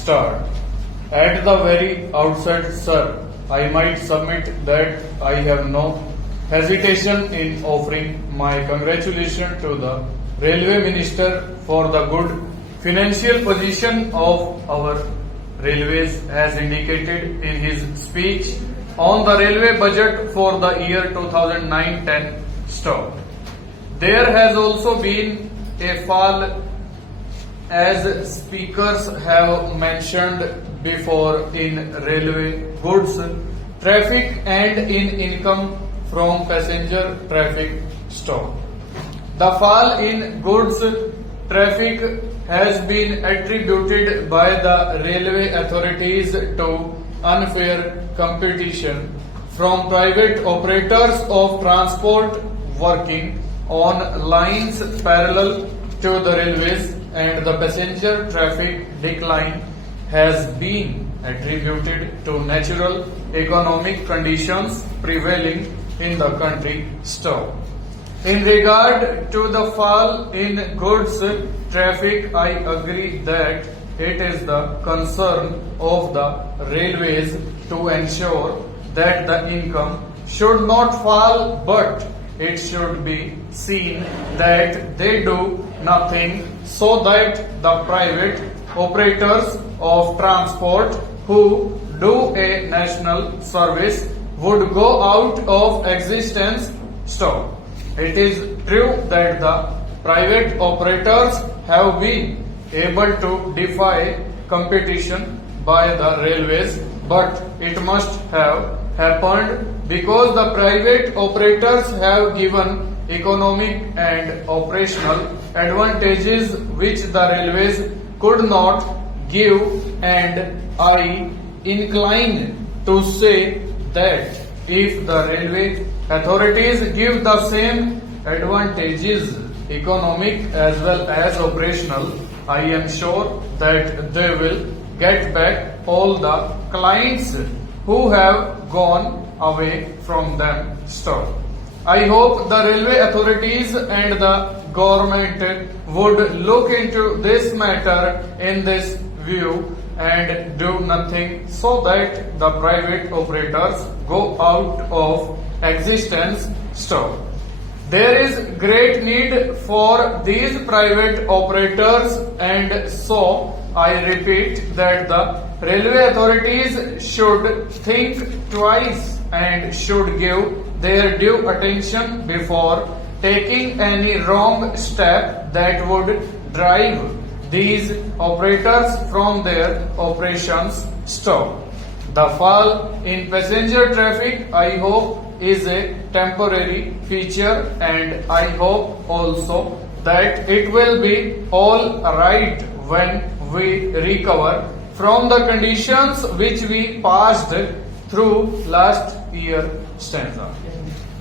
start. At the very outset, sir, I might submit that I have no hesitation in offering my congratulations to the Railway Minister for the good financial position of our railways as indicated in his speech on the railway budget for the year 2009-10 stock. There has also been a fall, as speakers have mentioned before, in railway goods traffic and in income from passenger traffic stock. The fall in goods traffic has been attributed by the railway authorities to unfair competition from private operators of transport working on lines parallel to the railways, and the passenger traffic decline has been attributed to natural economic conditions prevailing in the country stock. In regard to the fall in goods traffic, I agree that it is the concern of the railways to ensure that the income should not fall, but it should be seen that they do nothing so that the private operators of transport who do a national service would go out of existence. Stop. It is true that the private operators have been able to defy competition by the railways, but it must have happened because the private operators have given economic and operational advantages which the railways could not give, and I incline to say that if the railway authorities give the same advantages, economic as well as operational, I am sure that they will get back all the clients who have gone away from them. Stop. I hope the railway authorities and the government would look into this matter in this view and do nothing so that the private operators go out of existence. Stop. There is great need for these private operators, and so I repeat that the railway authorities should think twice and should give their due attention before taking any wrong step that would drive these operators from their operations. Stop. The fall in passenger traffic, I hope, is a temporary feature, and I hope also that it will be all right when we recover from the conditions which we passed through last year stanza.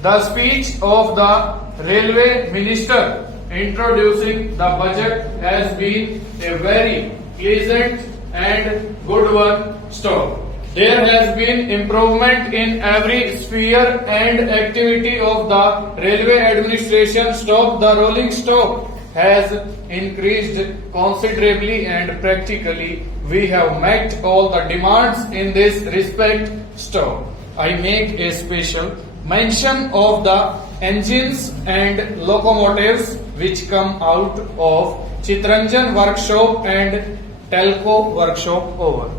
The speech of the railway minister introducing the budget has been a very pleasant and good one. Stop. There has been improvement in every sphere and activity of the railway administration. Stop. The rolling stock has increased considerably, and practically we have met all the demands in this respect. Stop. I make a special mention of the engines and locomotives which come out of Chittaranjan workshop and Telco workshop. Over.